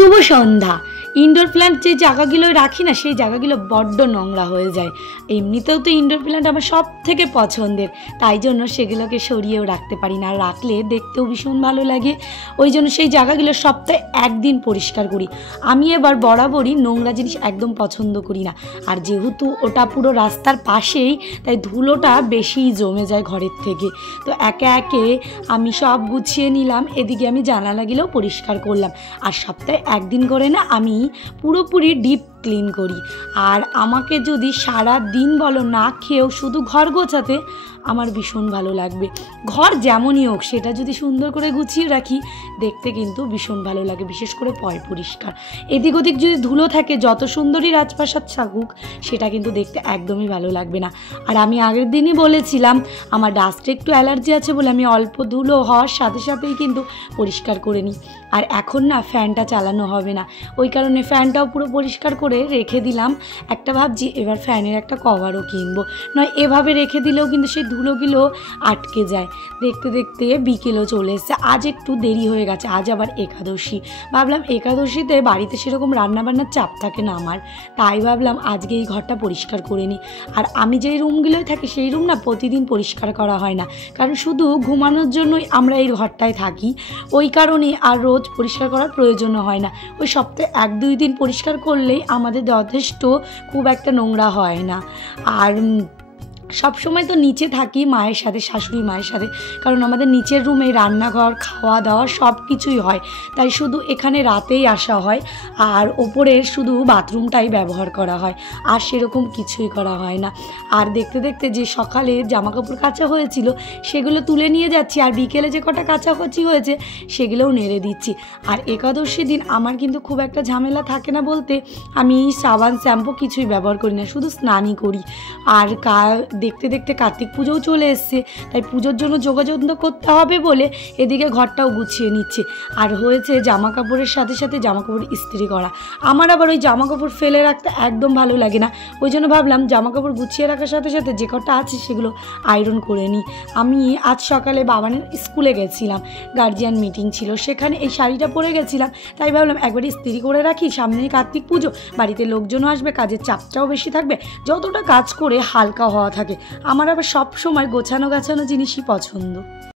শুভ সন্ধ্যা। Indoor plant যে জায়গাগুলো রাখি না, সেই জায়গাগুলো বড্ড নোংরা হয়ে যায়। এমনিতেও তো ইনডোর প্ল্যান্ট আমার সব থেকে পছন্দের, তাই জন্য সেগুলোকে সরিয়েও রাখতে পারি না, রাখলে দেখতেও ভীষণ ভালো লাগে। ওই জন্য সেই জায়গাগুলো সপ্তাহে একদিন পরিষ্কার করি। আমি এবার বরাবরই নোংরা জিনিস একদম পছন্দ করি না, আর যেহেতু ওটা পুরো রাস্তার পাশেই, তাই ধুলোটা বেশিই জমে যায় ঘরের থেকে। তো একে একে আমি সব গুছিয়ে নিলাম, এদিকে আমি জানালাগুলোও পরিষ্কার করলাম। আর সপ্তাহে একদিন করে না আমি পুরোপুরি ডিপ ক্লিন করি। আর আমাকে যদি সারা দিন বলো না খেয়েও শুধু ঘর গোছাতে, আমার ভীষণ ভালো লাগবে। ঘর যেমনই হোক, সেটা যদি সুন্দর করে গুছিয়ে রাখি, দেখতে কিন্তু ভীষণ ভালো লাগে, বিশেষ করে পরিষ্কার। এদিক ওদিক যদি ধুলো থাকে, যত সুন্দরই রাজপ্রাসাদ থাকুক, সেটা কিন্তু দেখতে একদমই ভালো লাগবে না। আর আমি আগের দিনই বলেছিলাম আমার ডাস্টে একটু অ্যালার্জি আছে বলে আমি অল্প ধুলো হওয়ার সাথে সাথেই কিন্তু পরিষ্কার করে নিই। আর এখন না ফ্যানটা চালানো হবে না, ওই কারণে ফ্যানটাও পুরো পরিষ্কার করে রেখে দিলাম। একটা ভাবছি এবার ফ্যানের একটা কভারও কিনবো, নয় এভাবে রেখে দিলেও কিন্তু সেই ধুলোগুলো আটকে যায়। দেখতে দেখতে বিকেলও চলে এসছে, আজ একটু দেরি হয়ে গেছে, আজ আবার একাদশী। ভাবলাম একাদশীতে বাড়িতে সেরকম রান্নাবান্নার চাপ থাকে না আমার, তাই ভাবলাম আজকে এই ঘরটা পরিষ্কার করে নিই। আর আমি যেই রুমগুলোয় থাকি সেই রুম না প্রতিদিন পরিষ্কার করা হয় না, কারণ শুধু ঘুমানোর জন্যই আমরা এই ঘরটায় থাকি, ওই কারণে আর রোজ পরিষ্কার করার প্রয়োজনও হয় না। ওই সপ্তাহে 1-2 দিন পরিষ্কার করলেই আমাদের যথেষ্ট, খুব একটা নোংরা হয় না। আর সবসময় তো নিচে থাকি মায়ের সাথে, শাশুড়ি মায়ের সাথে, কারণ আমাদের নিচের রুমে রান্নাঘর, খাওয়া দাওয়া সব কিছুই হয়, তাই শুধু এখানে রাতেই আসা হয়। আর ওপরের শুধু বাথরুমটাই ব্যবহার করা হয়, আর সেরকম কিছুই করা হয় না। আর দেখতে দেখতে যে সকালে জামাকাপড় কাচা হয়েছিল সেগুলো তুলে নিয়ে যাচ্ছি, আর বিকেলে যে কটা কাচাকুচি হয়েছে সেগুলোও নেড়ে দিচ্ছি। আর একাদশী দিন আমার কিন্তু খুব একটা ঝামেলা থাকে না বলতে, আমি সাবান শ্যাম্পু কিছুই ব্যবহার করি না, শুধু স্নানই করি। আর দেখতে দেখতে কার্তিক পুজোও চলে এসছে, তাই পুজোর জন্য যোগাযোগ করতে হবে বলে এদিকে ঘরটাও গুছিয়ে নিচ্ছে। আর হয়েছে জামা কাপড়ের সাথে সাথে জামা কাপড় ইস্ত্রি করা। আমার আবার ওই জামা কাপড় ফেলে রাখতে একদম ভালো লাগে না, ওই জন্য ভাবলাম জামা কাপড় গুছিয়ে রাখার সাথে সাথে যে কটা আছে সেগুলো আয়রন করে নিই। আমি আজ সকালে বাবানের স্কুলে গেছিলাম, গার্জিয়ান মিটিং ছিল, সেখানে এই শাড়িটা পরে গেছিলাম, তাই ভাবলাম একবার ইস্ত্রি করে রাখি, সামনেই কার্তিক পুজো, বাড়িতে লোকজনও আসবে, কাজের চাপটাও বেশি থাকবে, যতটা কাজ করে হালকা হওয়া থাকে। আমার আবার সব সময় গোছানো গাছানো জিনিসই পছন্দ।